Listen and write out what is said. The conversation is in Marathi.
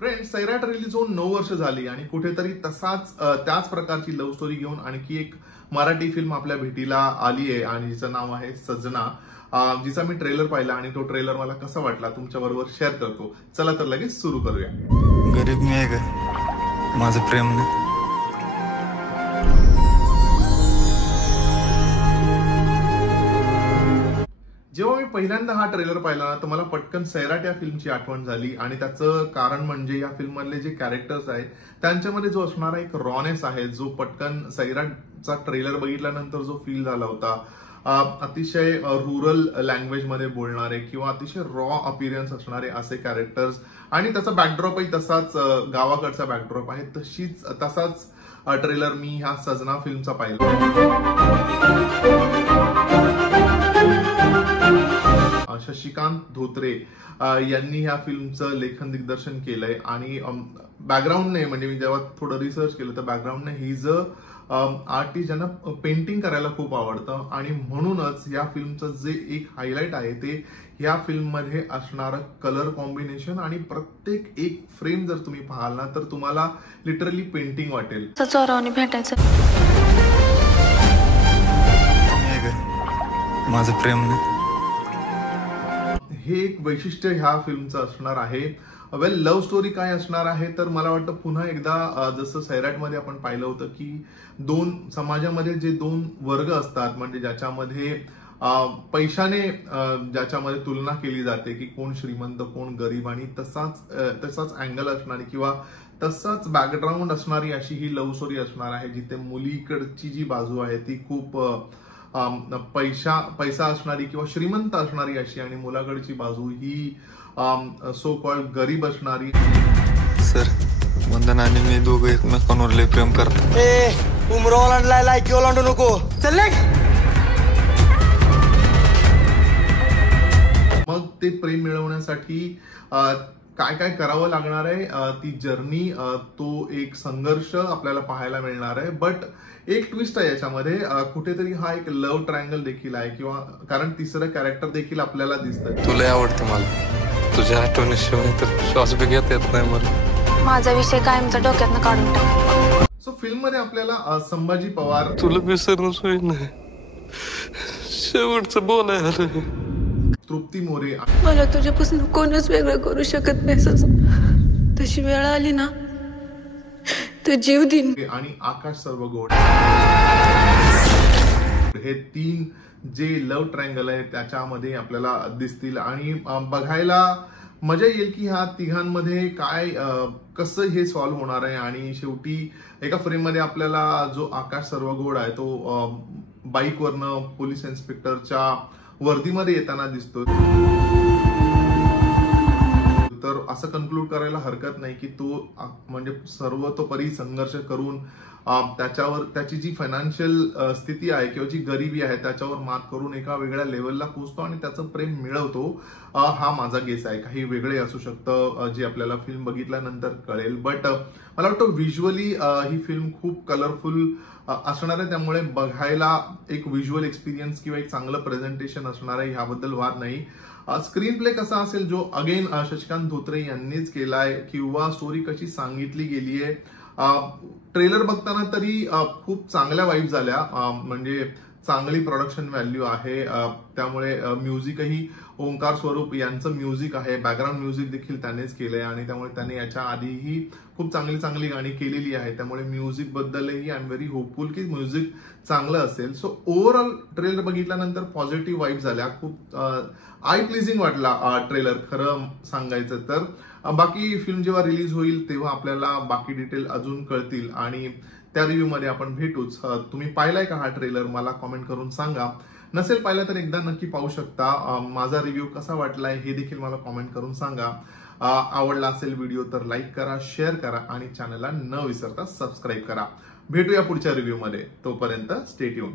फ्रेंड्स, सैराट रिलीज होऊन 9 वर्ष झाली आणि कुठेतरी त्याच प्रकारची लव्ह स्टोरी घेऊन आणखी एक मराठी फिल्म आपल्या भेटीला आली आहे आणि जिचं नाव आहे सजना. जिचा मी ट्रेलर पाहिला आणि तो ट्रेलर मला कसा वाटला तुमच्या बरोबर शेअर करतो. चला तर लगेच सुरू करूया. गरीब मी आहे का माझं प्रेम नाही. जेव्हा मी पहिल्यांदा हा ट्रेलर पाहिला तर मला पटकन सैराट या फिल्मची आठवण झाली आणि त्याचं कारण म्हणजे या फिल्म मधले जे कॅरेक्टर्स आहेत त्यांच्यामध्ये जो असणारा एक रॉनेस आहे, जो पटकन सैराटचा ट्रेलर बघितल्यानंतर जो फील झाला होता. अतिशय रूरल लँग्वेज मध्ये बोलणारे किंवा अतिशय रॉ अपीरियन्स असणारे असे कॅरेक्टर्स आणि त्याचा बॅकड्रॉपही तसाच गावाकडचा बॅकड्रॉप आहे. तसाच ट्रेलर मी ह्या सजना फिल्मचा पाहिला. शशिकांत धोत्रे यांनी ह्या फिल्मचं लेखन दिग्दर्शन केलंय आणि बॅकग्राऊंडने म्हणजे मी जेव्हा थोडं रिसर्च केलं तर बॅकग्राऊंडने ही आर्टिस्ट ज्यांना पेंटिंग करायला खूप आवडतं आणि म्हणूनच या फिल्मचं जे एक हायलाइट आहे ते या फिल्ममध्ये असणारं कलर कॉम्बिनेशन आणि प्रत्येक एक फ्रेम जर तुम्ही पाहाल ना तर तुम्हाला लिटरली पेंटिंग वाटेल. चोरावणी भेटायचं माझं प्रेम नाही. हे एक वैशिष्ट्य ह्या फिल्मचं असणार आहे. वेल, लव्ह स्टोरी काय असणार आहे तर मला वाटतं पुन्हा एकदा जसं सैराटमध्ये आपण पाहिलं होतं की दोन समाजामध्ये जे दोन वर्ग असतात म्हणजे ज्याच्यामध्ये पैशाने ज्याच्यामध्ये तुलना केली जाते की कोण श्रीमंत कोण गरीब आणि तसाच अँगल असणारी किंवा तसाच बॅकग्राऊंड असणारी अशी ही लव्ह स्टोरी असणार आहे, जिथे मुलीकडची जी बाजू आहे ती खूप पैसा असणारी किंवा श्रीमंत असणारी अशी आणि मुलाकडची बाजू ही सो कॉल्ड गरीब असणारी. सर, वंदना आणि मी दोघं एकमेकांवर लय प्रेम करतो. उमरा ओलांडलाय लायकी ओलांडू नको. चल मग ते प्रेम मिळवण्यासाठी काय काय करावं लागणार आहे, ती जर्नी, तो एक संघर्ष आपल्याला पाहायला मिळणार आहे. बट एक ट्विस्ट आहे याच्यामध्ये, कुठेतरी हा एक लव्ह ट्रायंगल देखील आहे किंवा कारण तिसरं कॅरेक्टर देखील आपल्याला दिसतंय. तुला आवडतं मला, तुझ्या आठवणीशिवाय तर श्वास बी घेता येत नाही मला. माझा विषय कायमचा डोक्यातनं काढून टाक. सो फिल्म मध्ये आपल्याला संभाजी पवार, तुला विसरणं सोय नाही, शेवटचं बोलायला तृप्ती मोरे, मला तुझ्यापासून कोणच वेगळं करू शकत नाही. तशी वेळ आली ना तर जीव देईन. आणि आकाश सर्वगोड, हे तीन जे लव्ह ट्रायंगल आहे त्याच्यामध्ये आपल्याला दिसतील आणि बघायला मजा येईल की ह्या तिघांमध्ये काय कसं हे सॉल्व्ह होणार आहे. आणि शेवटी एका फ्रेम मध्ये आपल्याला जो आकाश सर्वगोड आहे तो बाईकवरनं पोलीस इन्स्पेक्टरच्या वर्दीमध्ये येताना दिसतो. तर असं कन्क्लूड करायला हरकत नाही की तो म्हणजे सर्वतोपरी संघर्ष करून त्याच्यावर त्याची जी फायनान्शियल स्थिती आहे किंवा जी गरिबी आहे त्याच्यावर मात करून एका वेगळ्या लेवलला पोहोचतो आणि त्याचं प्रेम मिळवतो. हा माझा गेस आहे. काही वेगळे असू शकतं जे आपल्याला फिल्म बघितल्यानंतर कळेल. बट मला वाटतं व्हिज्युअली ही फिल्म खूप कलरफुल असणार आहे, त्यामुळे बघायला एक व्हिज्युअल एक्सपिरियन्स किंवा एक चांगलं प्रेझेंटेशन असणार आहे, ह्याबद्दल वाद नाही. स्क्रीन प्ले कसा असेल जो अगेन शशिकांत धोत्रे यांनीच केलाय किंवा स्टोरी कशी सांगितली गेली आहे, ट्रेलर बघताना तरी खूप चांगल्या वाईब झाल्या. म्हणजे चांगली प्रोडक्शन व्हॅल्यू आहे. त्यामुळे म्युझिकही ओंकार स्वरूप यांचं म्युझिक आहे, बॅकग्राऊंड म्युझिक देखील त्यानेच केलंय आणि त्यामुळे त्याने याच्या आधीही खूप चांगली गाणी केलेली आहे. त्यामुळे म्युझिक बद्दलही आय एम व्हेरी होपफुल की म्युझिक चांगलं असेल. सो ओव्हरऑल ट्रेलर बघितल्यानंतर पॉझिटिव्ह वाईब झाल्या. खूप आय प्लीजिंग वाटला ट्रेलर खरं सांगायचं तर. बाकी फिल्म जेव्हा रिलीज होईल तेव्हा आपल्याला बाकी डिटेल अजून कळतील आणि त्या रिव्ह्यू मध्ये आपण भेटूच. तुम्ही पाहिलाय का हा ट्रेलर, मला कॉमेंट करून सांगा. नसेल पाहिला तर एकदा नक्की पाहू शकता. माझा रिव्ह्यू कसा वाटलाय हे देखील मला कॉमेंट करून सांगा. आवडला असेल व्हिडिओ तर लाईक करा, शेअर करा आणि चॅनलला न विसरता सबस्क्राईब करा. भेटूया पुढच्या रिव्ह्यू मध्ये. तोपर्यंत स्टे ट्यून.